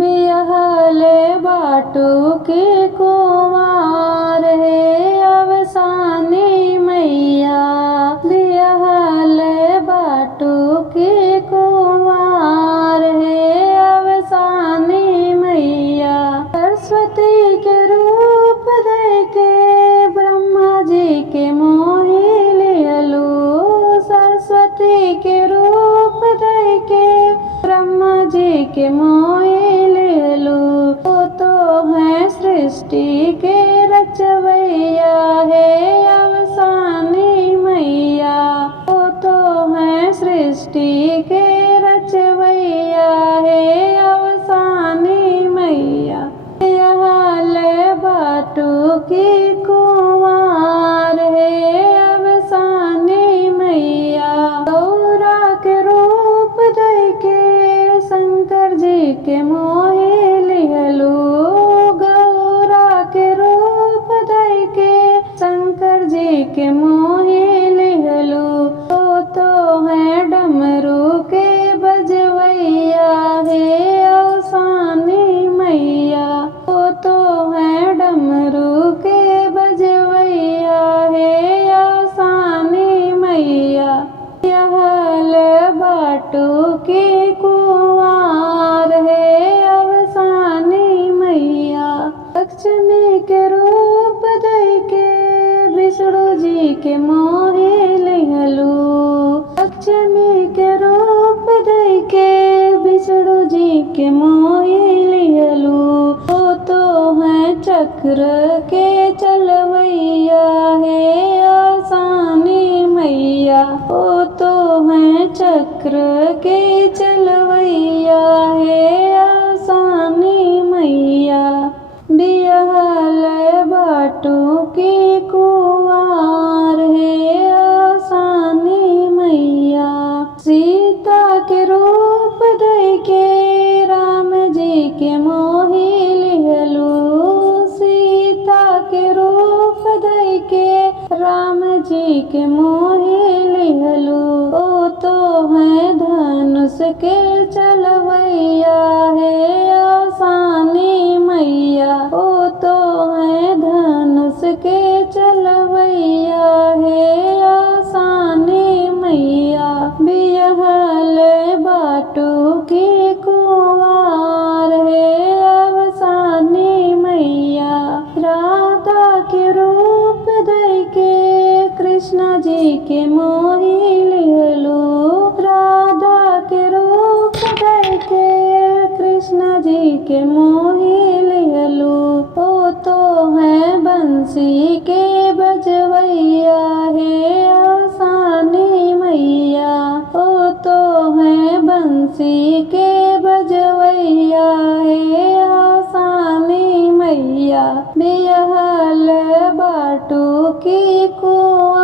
बियहले बाटू के कुंवार है अवसानी मैया। बियहले बाटू के कुंवार है अवसानी मैया। सरस्वती के रूप दे के ब्रह्मा जी के मोहि लियलू। सरस्वती के रूप दे के ब्रह्मा जी के मोहि लियलू। तो है सृष्टि के रचवैया है अवसानी मैया। तो है सृष्टि के रचवैया है अवसानी मैया। बियहले बाटू की कुंवार है अवसानी मैया। गौरा के रूप दे के शंकर जी के मोहि लियलू। गौरा के रूप दे के शंकर जी के मोहि लियलू। तो है डमरू के बजवैया है अवसानी मैया। तो है डमरू के बजवैया है अवसानी मैया। बियहले बाटू के कुंवार है अवसानी मैया। लक्ष्मी के रूप दे के विष्णु जी के मोहि लियलू। लक्ष्मी के रूप दे के विष्णु जी के मोहि लियलू। तो है चक्र के चलवैया है अवसानी मैया। तो है चक्र के चलवैया है अवसानी मैया। बियहले बाटू की कुंवार है अवसानी मैया। सीता के रूप दे के राम जी के मोहि लियलू। सीता के रूप दे के राम जी के मोहि लियलू। तो है धनुष के चलवैया है अवसानी मैया। तो है धनुष के चलवैया है अवसानी मैया। बियहले बाटू की कुंवार है अवसानी मैया। राधा के रूप दे के कृष्ण जी के मोहि लियलू। राधा के रूप दे के कृष्ण जी के मोहि लियलू। तो है बंसी के बजवैया है अवसानी मैया। तो है बंसी के बजवैया है अवसानी मैया। बियहले बाटू की कुंवार